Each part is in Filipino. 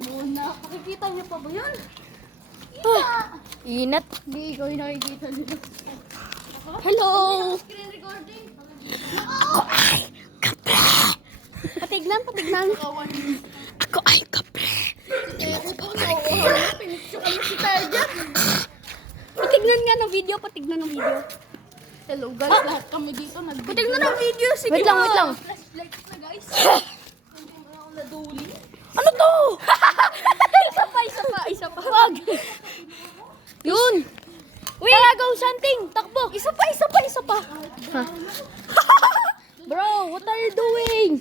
Muna. Makikita niyo pa ba yun? Inat. Hindi, ikaw yung nakikita nila. Hello! Screen recording. Ako ay kape! Patignan. Ako ay kape! Patignan nga ng video, Hello guys, lahat kami dito Patignan ng video, sige. Wait lang. Flashlight na guys. Hindi mo ako naduli. Ano to? isa pa. Wag. Yun. Tara, go something. Takbo. Isa pa. Ha? Bro, what are you doing?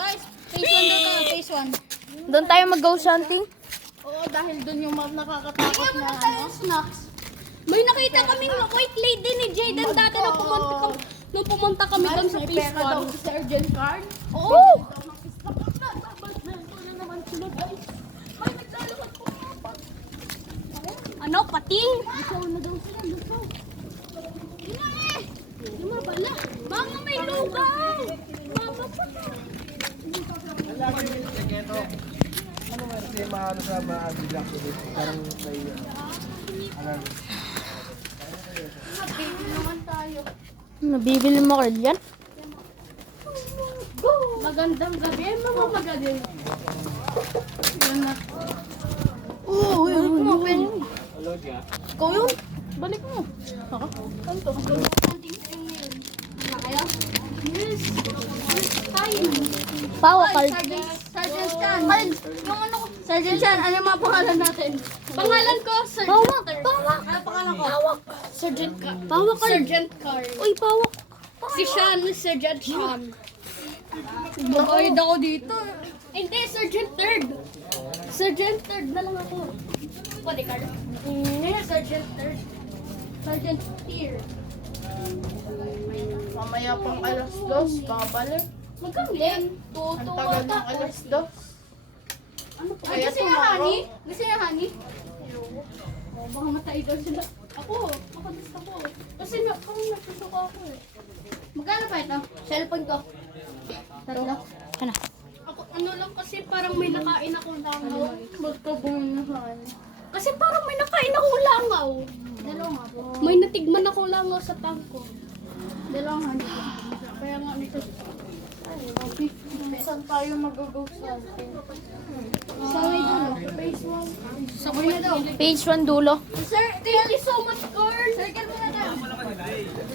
Guys, phase 1 Doon tayo mag-go hunting. Oo, dahil dun yung nakakatakot na snacks. May nakita kaming white lady ni Jayden dati nung pumunta kami doon sa May phase pera daw 1. si Sergeant Card. Oo. May naglalakad po kapag. Ano, pating? Ikaw na daw sila, lusaw. Yung mga bala. Mga may lugaw. Mama pa. Ano man kasi maano sa mga bilak ulit. Parang may alam. Baby naman tayo. Nabibili mo ka yan? Magandang gabi, mga magaling. Yan na. Oo, Balik mo, Ben. Ikaw yun? Balik mo. Ako? Kanto. Na kayo? Yes. Tayo. Pawakal. Sergeant Chan. Yung ano ko. Sergeant Chan, ano yung mga pangalan natin? Pangalan ko, Sergeant. Pawak. Ano pangalan ko? Sergeant Car. Pawakal. Sergeant Car. Uy, pawak. Si Sean, Sergeant Sean. Magkahid ako dito. Hindi, Sergeant Third. Sergeant Third na lang ako. Pwede ka lang. Hindi, Sergeant Third. Sergeant Tier. Mamaya pang alas 2, babalik. Magkangling. Ang tagal ng alas 2. Ano pa? Kaya Gusto niya tumawag. honey? Gusto niya honey? Oh, baka matay daw sila. Ako gusto ko. Kasi kami nagsusuka ako eh. Magkano pa ito? Cellphone ko. Tatlo. Ano? Ako, ano lang kasi parang may nakain ako langaw. Magkabunahan. Kasi parang may nakain ako langaw. Dalawang nga po. May natigman ako langaw sa tangko. Dalawang honey. Kaya nga nito. Saan tayo mag-go hunting? Sabay dulo. Phase 1. Sabay na daw. Page 1 dulo. Sir, thank you so much, girl. Circle mo na daw.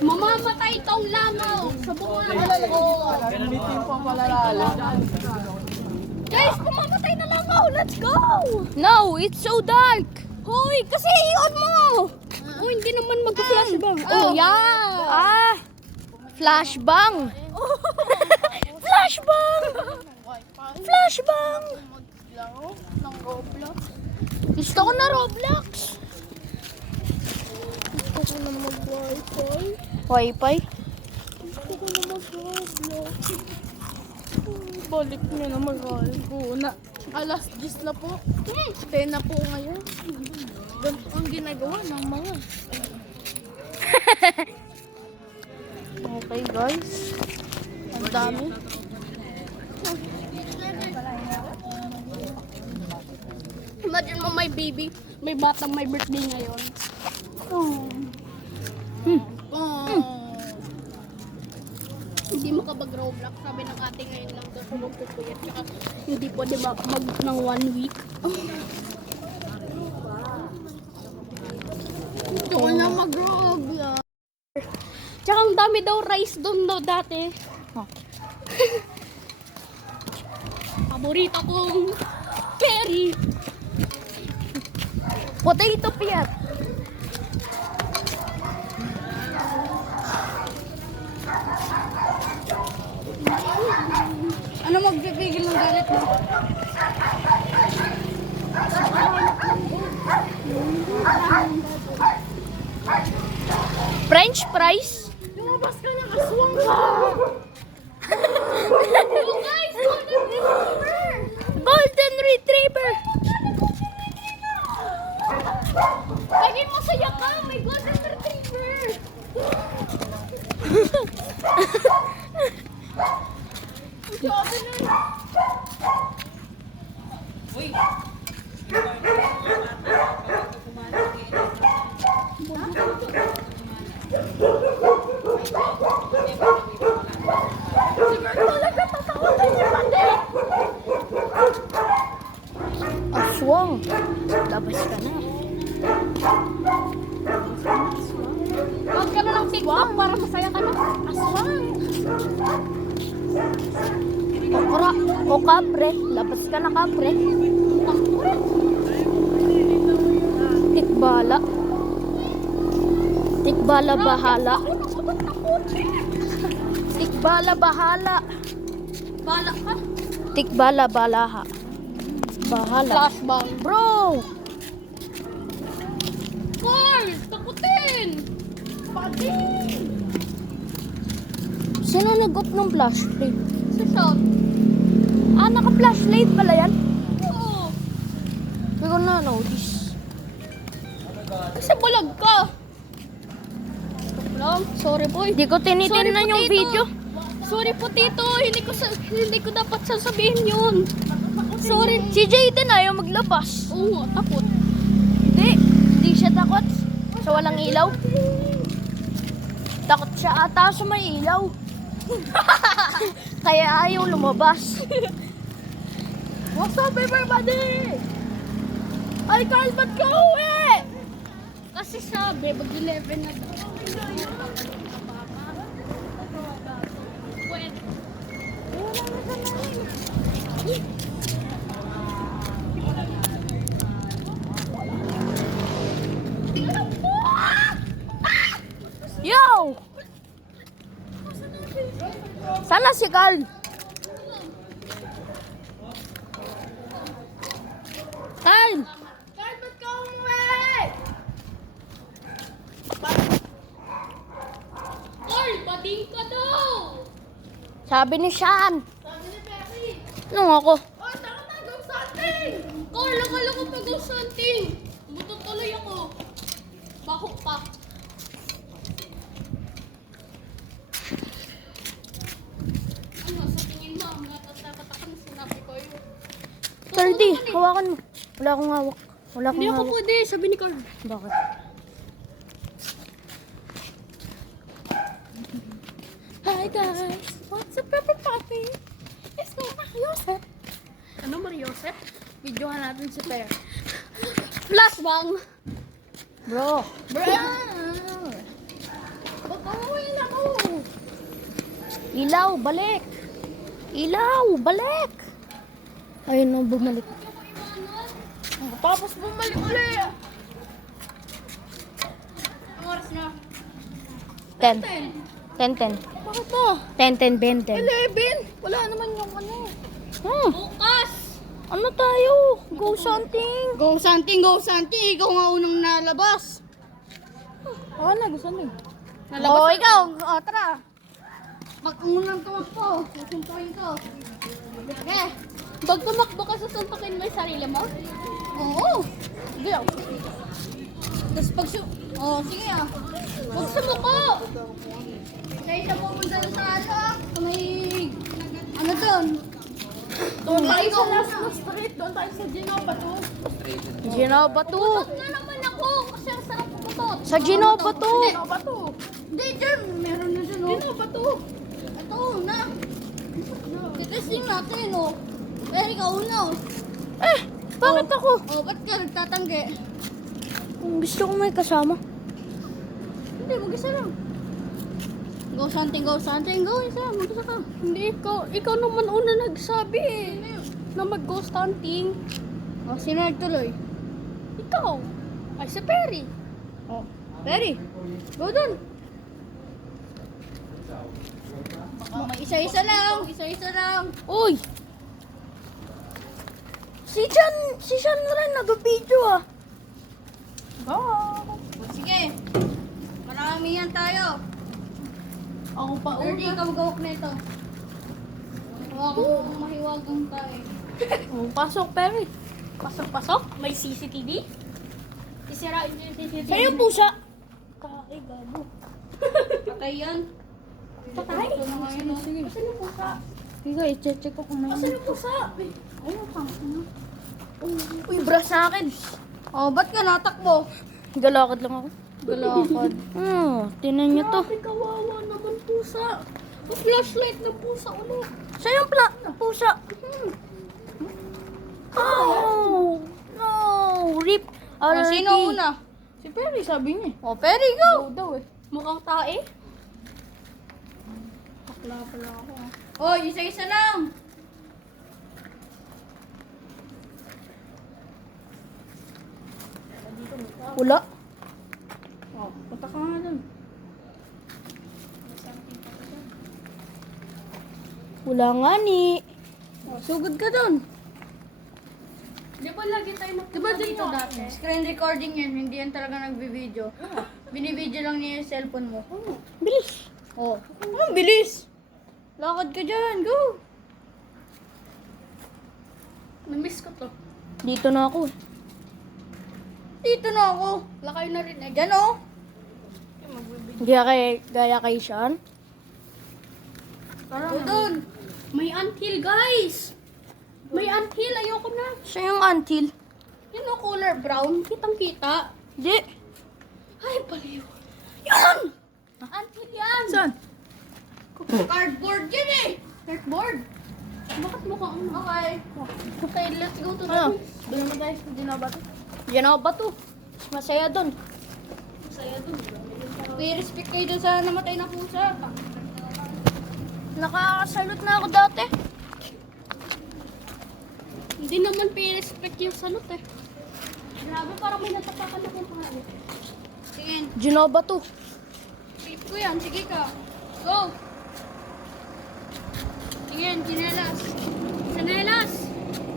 Mamamatay tong langaw. Sa bunga ng ko. Meeting pa palalala. Guys, mamamatay na langaw. Let's go. No, it's so dark. Hoy, kasi iyon mo. Oh, hindi naman mag-flashbang. Oh, yeah. Flashbang. Flashbang. Maglaro ng Roblox. Gusto ko na Roblox. Gusto ko na mag-wifi. Wi-Fi. Gusto ko na mag-Roblox. Balik niyo na mag-algo na. Alas 10 na po. 10 na po ngayon. Ganito ang ginagawa ng mga. Okay, guys. Ang dami. Imagine mo may baby, may batang may birthday ngayon. Hindi makapag-Roblox. Sabi ng ate ngayon lang daw sa magpupuyat. Tsaka hindi pwede mag ng 1 week. Gusto ko na mag-Roblox. Tsaka ang dami daw rice doon daw dati. Paborito kong berry. Potato piyat. Ano magpipigil ng galit mo? French fries. Lumabas ka ng aswang ka! Oh guys! Golden Retriever. Lagi mo saya ka! May golden retriever! Sabi nun! Labas ka na. Huwag ka na ng TikTok para masaya ka na. Aswang. Okra. O kapre. Labas ka na kapre. Tikbala. Tikbala bahala. Tikbala bahala. Bala ka. Tikbala balaha. Bahala. Flashbang. Bro! Carl! Takutin! Patin! Sino nag-off ng flashlight? Sa shot. Ah, naka-flashlight pala yan? Oo. Hindi ko na notice. Kasi bulag ka. Lang. Sorry boy. Hindi ko tinitingnan yung video. Sorry po tito. Hindi ko dapat sasabihin yun. Sorry. Si Jayden ayaw maglabas. Oo nga, takot. Hindi siya takot sa walang ilaw. Takot siya ata sa may ilaw. Kaya ayaw lumabas. What's up everybody? Ay Carl, ba't ka uwi? Kasi sabi, mag-11 na daw. Pwede. Yo! Sana si Carl. Carl! Carl, ba't ka umuwi? Carl, bading ka daw! Sabi ni Sean. Sabi ni Perry. Anong ako? Oh, tara na, go something! Carl, akala ko pa go something. Matutuloy ako. Bakok pa. Ano, sa tingin mo, matatakan na sinabi ko yun. 30, hawakan mo. Wala akong hawak. Wala akong Hindi ako hawak. pwede, sabi ni Carl. Bakit? Hi guys! What's up, Pepper Poppy? It's me, Mariosep. Ano, Mariosep? Videohan natin si Per. Flashbang! Bro. Bro! Ba't umuwi na ako? Ilaw, balik. Ilaw, balik. Ayun na, bumalik. Tapos bumalik ulit. Ang oras na? 10. 10. 10, 10. Bakit to? 10, 10, 20. 11? Wala naman yung ano. Bukas! Ano tayo? Go something. Go Santing, go Santing! Ikaw nga unang nalabas. Oo na, gusto mo. Nalabas Oo, ikaw. O, tara. Mag-unang tumakbo. Susuntukin ko. Eh, pag tumakbo ka, susuntukin mo yung sarili mo? Oo. Sige ah. Tapos pag sige ah. Huwag sumuko. Kaya siya pumunta sa ano ah. Sa may... Ano doon? Doon tayo sa last na street. Doon tayo sa Genova to. Genova to. Putot na naman ako. Kasi ang sarap putot. Sa Genova to. Genova to. Hindi, dyan. Meron na dyan oh. Genova to. Ito na. Titesting natin oh. Pero ikaw una oh. Bakit ako? Oh, ba't ka nagtatanggi? Gusto ko may kasama. Hindi, mag-isa lang. Go something, go something, go isa, mag-isa ka. Hindi, ikaw naman una nagsabi eh. Na mag-go stunting. Oh, sino nagtuloy? Ikaw. Ay, si Perry. Oh, Perry. Go dun. May isa-isa lang, isa-isa lang. Uy! Si Sean rin nag-video ah. Go! Sige. Maramihan tayo. Ako pa una. Hindi ka mag-awak na ito. Huwag mahiwagang tayo. Oh, pasok, Perry. Pasok-pasok? May CCTV? Isirain niyo yung CCTV. Sa'yo yung pusa. Kakay, gabo. Patay yan. Patay? Sige. Asan yung pusa? Sige, i-check ko kung may... Asan yung pusa? Ayun, pang. Uy, brush sa akin. Oh, ba't ka natakbo? Galakad lang ako. Galakad. Tinan niyo to. Grabe, kawawa naman pusa. May flashlight ng pusa ulit. Sa'yo yung pusa. Oh, no. Rip. RRT. Sino una? Si Perry, sabi niya. Oh, Perry, go! Go daw eh. Mukhang tae. Bakla pala ako. Oh, isa-isa lang. Wala. Oh, punta ka nga dun. Wala nga ni. Oh, sugod ka dun. Di ba lagi tayo Diba magpunta dun dito mo? dati? Screen recording yan, hindi yan talaga nagbi-video. Bini-video lang niya yung cellphone mo. Bilis. Oh, ang bilis. Lakad ka dyan, go. Namiss ko to. Dito na ako. Dito na ako. Wala kayo narinig. Dyan oh. Gaya kay Sean. Go dun. May anthill, guys! May anthill, ayoko na. Siya yung until. Yun o, color brown. Kitang-kita. Di. Ay, paliw. Yan! Anthill yan! Saan? Cardboard yan eh! Cardboard. Bakit mukhang ano? Okay. Okay, let's go to the Ano? beach. Doon naman tayo sa Dinabato. Yan ako ba to? Mas masaya doon. Masaya dun. I-respect kayo dun sa namatay na pusa. Nakakasalot na ako dati. Hindi naman pa-respect yung salot eh. Grabe, parang may natapakan na kung pangalan. Sige, Genova to. flip ko yan. Sige ka. Go. Sige, chinelas. Sanelas!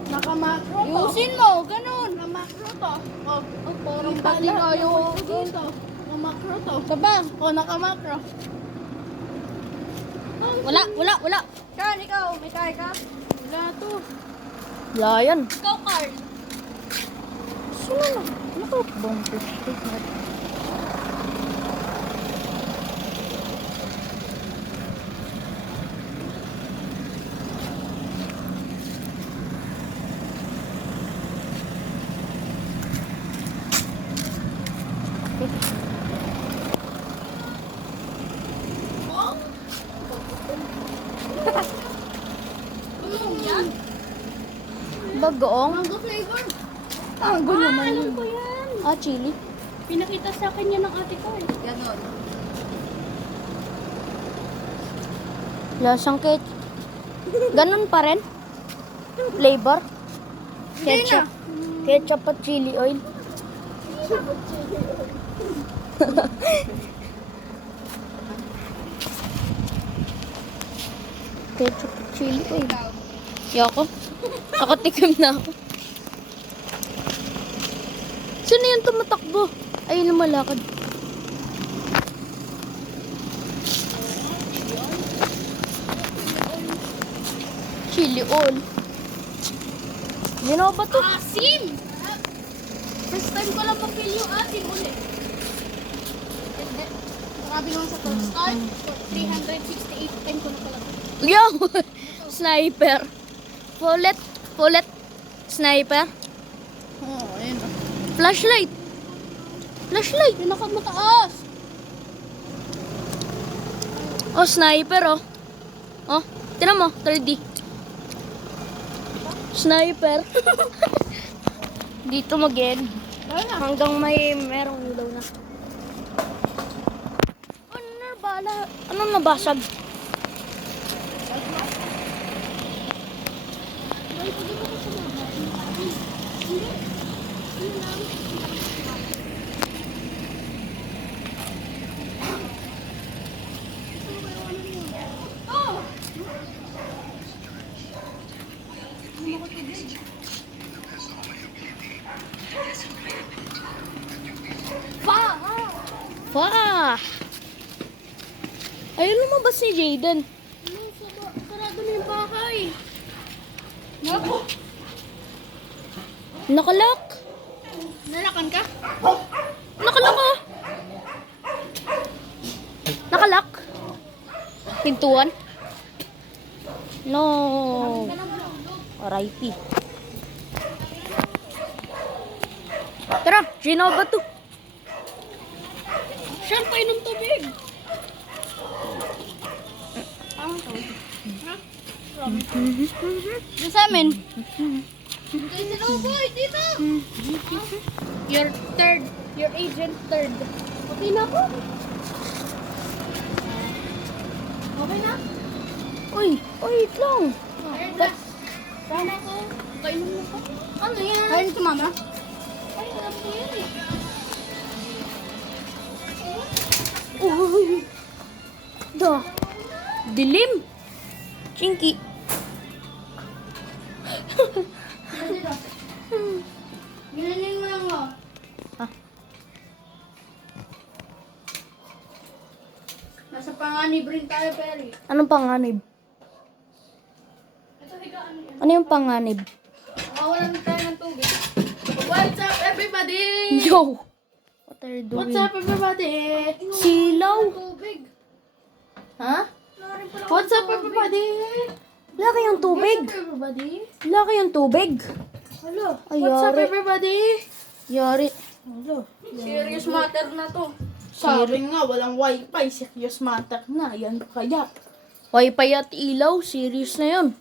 Nakamakro to. Yusin mo, ganun. Nakamakro to. Oh, parang pati ayaw ko dito. Nakamakro to. Baba. Oh, nakamakro. Wala. Kan, ikaw, may kaya ka? Wala to. Wala yan. Ikaw, Carl. Sino na? Ano ka? Bumpy. Ano yan? Bagoong. Mango flavor. Mango naman Alam yun. ko yan. Chili. Pinakita sa akin yan ng ate ko eh. Ganon. Lasang Ganun pa rin. Flavor. Ketchup. Ketchup at chili oil. Ketchup at chili oil. Yoko. Ako tikim na ako. Sino yung tumatakbo? Ay, lumalakad. Chili oil. Ginawa ba to? Asim! First time ko lang ma-feel yung asim ulit. Hindi. Grabe naman sa first time. 368 time ko na pala. Yo! Sniper. Bullet. Sniper. Oh, ayun. Flashlight. Pinakamataas! Oh, sniper oh. Oh, tinan mo, 3D. Sniper. Dito mag-end. Hanggang merong ilaw na. Ano nabasag? Wah! Ayun lumabas si Jaden. Sarado na yung bahay. Nakalak. Nalakan ka? Nakalak ah. Nakalak. Pintuan. No. RIP. Tara, Genova to. Saan pa inom tubig? Doon sa amin. Boy, dito! You're third. You're agent third. Okay na ako. Okay na? Uy, wait lang. Sana ako. Kainom mo pa. Ano yan? Ayun si mama. Ay, alam ko yan eh. Uy. Da. Dilim. Chinky. Gilanin mo lang mo. Nasa panganib rin tayo, Perry. Anong panganib? Ito, higaan mo yan. Ano yung panganib? Makawalan tayo ng tubig. What's up, everybody? Yo! What are you doing? What's up, everybody? Silaw. Tubig. Ha? Wala rin pala What's up, everybody? Wala kayong tubig. What's up, everybody? Wala kayong tubig. Hello. Ay, What's up, yari. everybody? Yari. Hello. Serious matter na to. Sabi nga, walang wifi. Serious matter na. Yan kaya. Wi-Fi at ilaw. Serious na yun.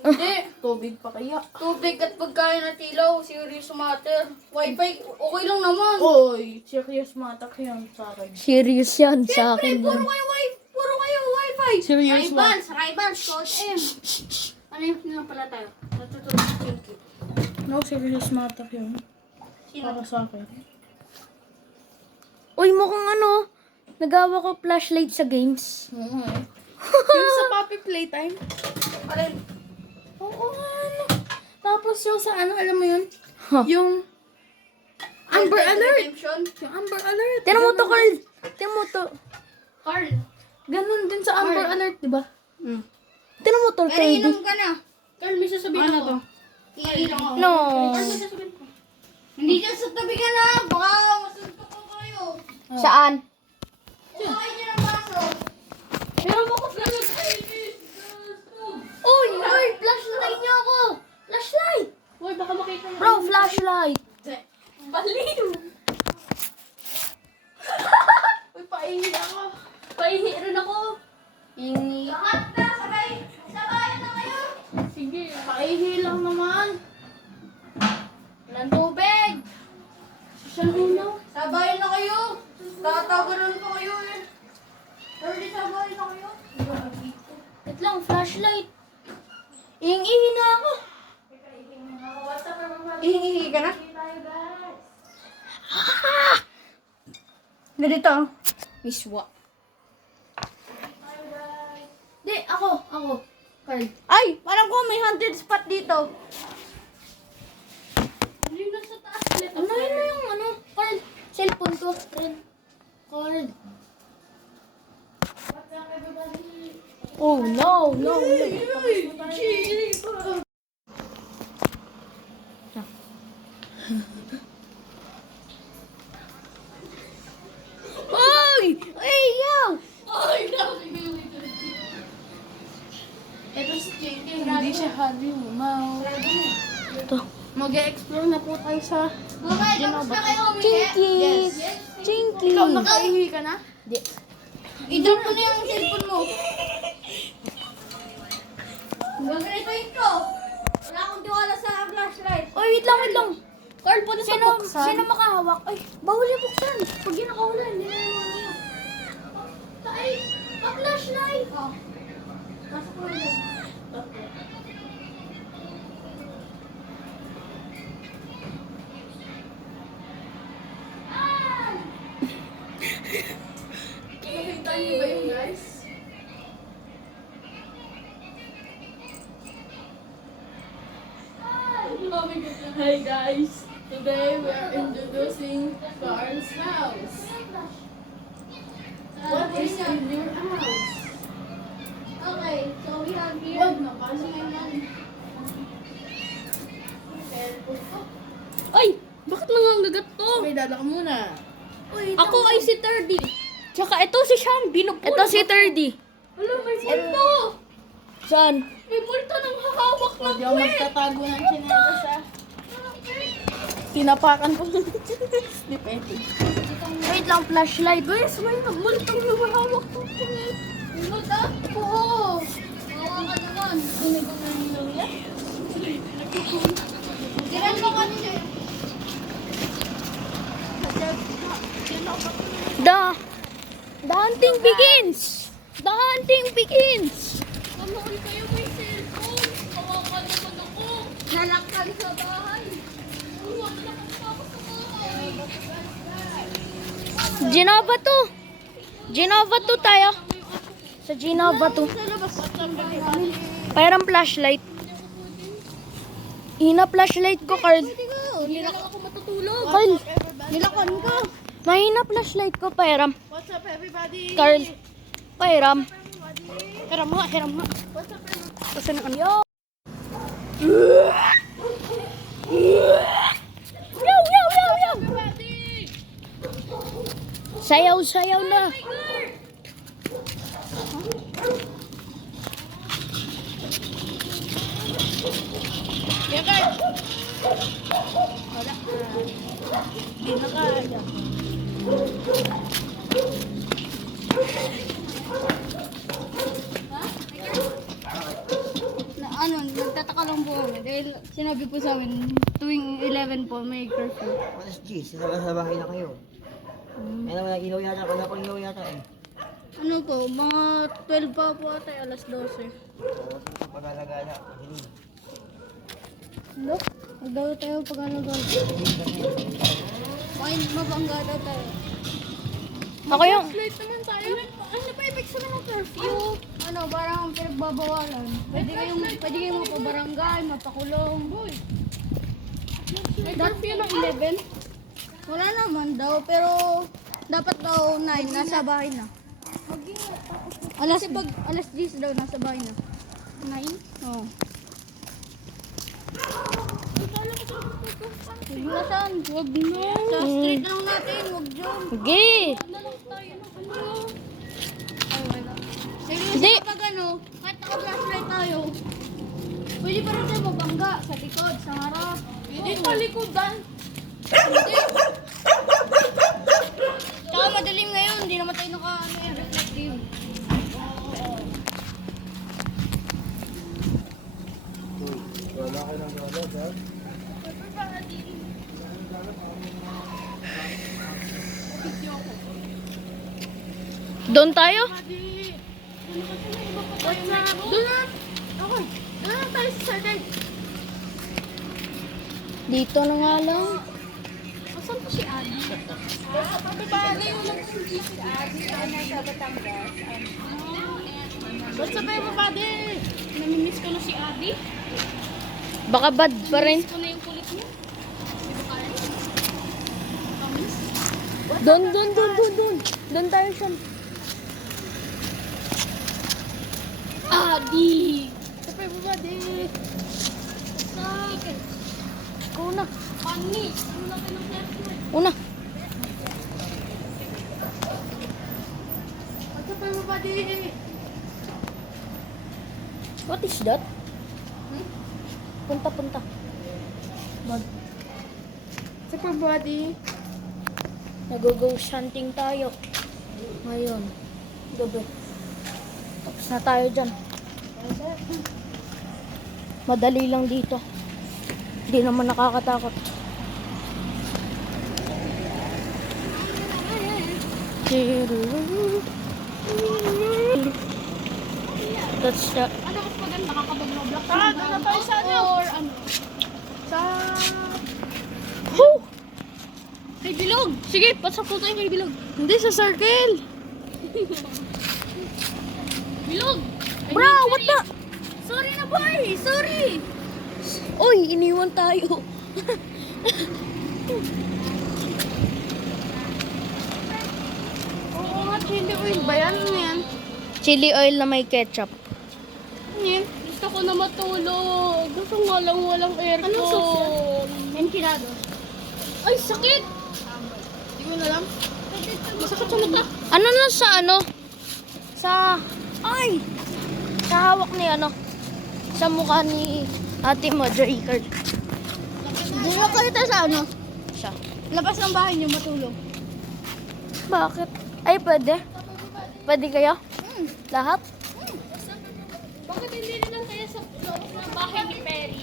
Hindi. Tubig pa kaya. Tubig at pagkain at ilaw, serious matter. Wi-Fi, okay lang naman. Oy, serious matter yan sa akin. Serious yan sa akin. Puro kayo Wi-Fi. Serious Rivals, Code M. Ano yung nga pala tayo? Natutulog sa Pinky. No, serious matter yun. Para sa akin. Uy, mukhang ano. Nagawa ko flashlight sa games. Yung sa Puppy Playtime. Alin? Oo, ano. Tapos yung sa ano, alam mo yun? Huh. Yung Amber Red Dead Alert. Redemption? Yung Amber Alert. Tinan mo to, Carl. Tinan mo to. Carl, Ganun din sa Amber Alert, di ba? Tinan mo to, pero 3D. inom ka na. Carl, may sasabihin Ano ako. to? Iilang ako. No. Carl, may sasabihin ko. Hindi dyan sa tabi ka na. Baka masuntok ko kayo. Saan? Kumain niyo ng baso. Pero mo ko flashlight. Uy, flashlight niyo ako. Flashlight. Uy, baka makita mo. Bro, flashlight. Baliw. Uy, paihi ako. Paihi rin ako. Ingi. Lahat na, sabay. Sabayan na kayo. Sige, paihi lang naman. Walang tubig. Sabayan na kayo. Tatagalan pa kayo eh. Early sabayan na kayo. Wait lang, flashlight. Iing-ihi na ako. Ihingi ka na? Ganito. Miswa. Di, ako. Carl. Ay, parang ko may haunted spot dito. Hindi na sa taas. Ano yun na yung ano? Carl, cellphone ko. Carl. Oh, no. Oy! Ay, yaw! Ito si JK. Hindi siya halimaw. Ito. Mag-e-explore na po tayo sa... Okay, tapos na kayo umihi? Chinky! Yes. Chinky! Ikaw, nakaihi ka na? I-drop mo na yung cellphone mo. Gaganitoin ko. Wala akong tiwala sa flashlight. Oy, wait lang. Carl, pwede sa buksan. Sino makahawak? Ay, bawal yung buksan. Pag yun nakawala, hindi na yung mga. Ay, pa-flashlight. Oh. Nasa ko rin. Nakita niyo ba yun, guys? Hi guys! Today we are introducing Carl's house. What is in your house? Okay, so we have here. Wag na, kasi ngayon. Ay, bakit nangangagat to? Okay, dala ka muna. Ako ay si 30. Tsaka ito si Sean, binupulot. Ito si 30. Wala, may multo. Saan? May multo nang hahawak ng Pwede ako magtatago ng chinelas ah. Tinapakan ko ng chinelas ni Petty. Wait lang, flashlight. Guys, may multong hahawak ng puwet. May multo? Oo. Hawa ka naman. Hindi ko na nilaw yan. The hunting begins! The hunting begins! Kamuol kayo may cellphone. Kawawa naman ako. Nalakpan sa bahay. Kawawa naman ako sa bahay. Genova to! Genova to tayo. Sa Genova to. Sa labas ng bahay namin. Parang flashlight. Ina flashlight ko, Carl. Hindi na ako matutulog. Carl, Nilakon ko. mahina flashlight ko, Pairam. What's up, everybody? Carl, Pairam. Hiram nga, hiram nga. Kasi na ano? Yo! Yo, yo, yo, yo! Sayaw, sayaw na. Yeah, guys. Di na kaya. Nagtataka lang po kami dahil sinabi po sa amin tuwing 11 po may curfew. Alas 10, sa bahay na kayo. Kaya naman ilaw yata, wala pang ilaw yata eh. Ano po, mga 12 pa po ata, alas 12. Oo, sa pag-alagala, pagiling. Ano? Magdaw tayo pag-alagal. Mabangga daw tayo. Ako yung... Late naman tayo. Ano ba ibig sabihin ng curfew? Ano, parang pinagbabawalan. Pwede kayong mapabarangay, mapakulong. May curfew ng 11? Wala naman daw, pero dapat daw 9, nasa bahay na. Alas 10 daw, nasa bahay na. 9? Oo. Huwag na saan, huwag na. Sa street lang natin, huwag dyan. Sige! Seryoso Hindi. kapag ano, kahit naka-flashlight tayo, pwede pa rin tayo mabangga sa likod, sa harap. Pwede sa likodan. Hindi. Tsaka madaling ngayon, hindi naman tayo naka-reflective. Wala kayo ng galas, ha? Doon tayo? What's up? Doon na. Okay. Doon na tayo sa circle. Dito na nga lang. Asan po si Adi? Pababagay mo lang si Adi. Nasa Batangas. What's up everybody? Namimiss ko na si Adi. Baka bad pa rin. Namimiss ko na yung kulit niya. Doon. Doon tayo siya. Adi! What's up everybody? Sakit. Una. Panis. Ano na kayo ng flashlight? Una. What's up everybody? What is that? Punta. What's up everybody? Nag-ghost hunting tayo. Ngayon. Gabi. Tapos na tayo dyan. Madali lang dito. Hindi naman nakakatakot. That's the... Ano mas maganda kakabag Roblox? Tara, doon na tayo sa ano? Or ano? Sa... Woo! Kay Bilog! Sige, pasok po tayo kay Bilog. Hindi sa circle. Bilog! Bro, what the? Sorry na boy! Sorry! Uy, iniwan tayo. Oo nga, chili oil ba yan? Ano yan? Chili oil na may ketchup. Ano yan? Gusto ko na matulog. Gusto nga lang walang aircon. Anong sauce yan? Enchilado. Ay, sakit! Hindi mo na lang. Masakit sa mata. Ano na sa ano? Sa... Ay! Sa hawak ni ano? Sa mukha ni ate mo, J-Card. Hindi mo kayo tayo sa ano? Siya. Labas ng bahay niyo matulog. Bakit? Ay, pwede. Pwede kayo? Lahat? Bakit hindi rin lang tayo sa loob ng bahay ni Perry?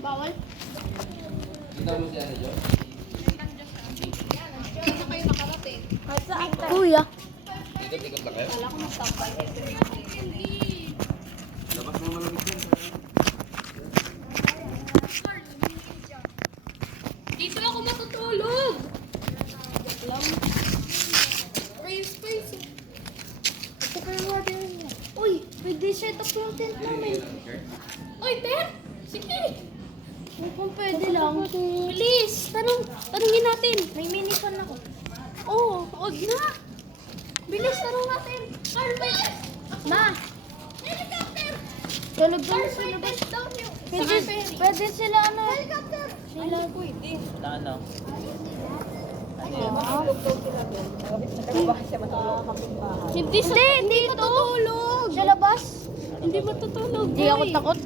Bawal? Kita mo si ano, Jo? Kaya na kayo nakarating. Ay, Kuya. Dito ako matutulog. Space. Ito pa yung water niya. Uy, pwede set up yung tent namin. Uy, tent? Sige. Kung pwede lang. Please, tanungin natin. May minifan ako. Oo, huwag na. Bilis, tanong natin. Carpet! Ma, Helicopter! tulog doon Carpet, sila. best down yun. Pwede sila ano. Helicopter! Sila. Hindi matutulog. Sa labas. Hindi matutulog. Hindi ako takot.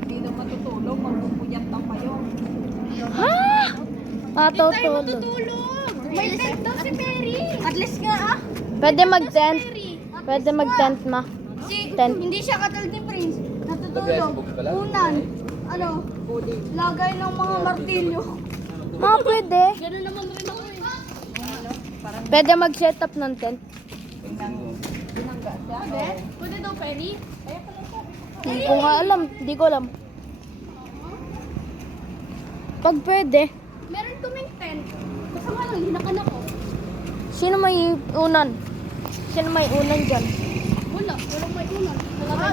Hindi daw matutulog, magpupuyat daw kayo. Ha? Matutulog. Matutulog. May tent daw si Mary. At least nga Pwede mag-tent. Pwede mag-tent, ma. Tent. Hindi siya katulad ni Prince. Natutulog. Unan. Ano? Lagay ng mga martilyo. Ma, pwede. Ganun naman rin ako eh. Pwede mag-set up ng tent. Pwede daw, Penny. Hindi ko nga alam. Hindi ko alam. Pag pwede, Meron kaming tent. Basta nga lang, hinakan ako. sino may unan? Sino may unan dyan? Wala. Walang may unan. Wala.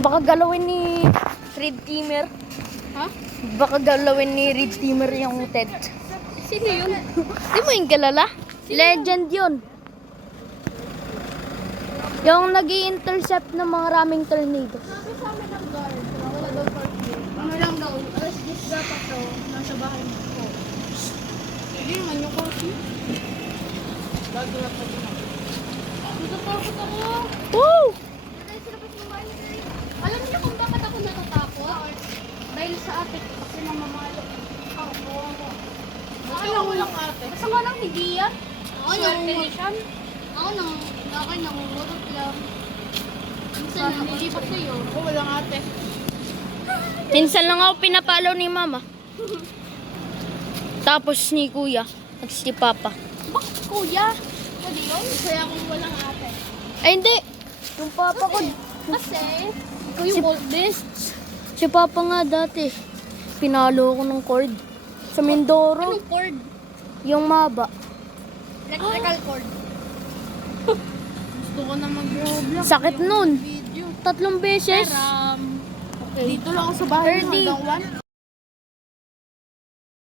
Baka galawin ni Red Teamer. Ha? Baka galawin ni Red Teamer yung tent. Sino yun? Di mo yung kilala? Legend yun. Yung nag intercept ng mga raming tornado. Sabi sa amin ng guard. Wala daw curfew. Ano lang daw. Alas 10 dapat daw. Nasa bahay mo. Hindi naman yung curfew. Natatakot ako. Woo! Alam niyo kung bakit ako natatakot? Dahil sa ate ko kasi namamalo. Ako lang walang ate. Basta nga lang hindi yan. Swerte ni Sean. Ako nangungurot lang. Minsan nililipat sa'yo. Ako walang ate. Minsan lang ako pinapalo ni mama. Tapos ni kuya. At si papa. Bakit kuya? Pwede yun? Kaya kung walang ate. Ay hindi. Yung papa ko. Kasi, ikaw yung oldest. Si papa nga dati. Pinalo ko ng cord. Sa Mindoro. Anong cord? Yung maba. Electrical cord. Gusto ko na mag-roblox. Sakit nun. Video. 3 beses. Okay. Dito lang ako sa bahay 30. hanggang 1.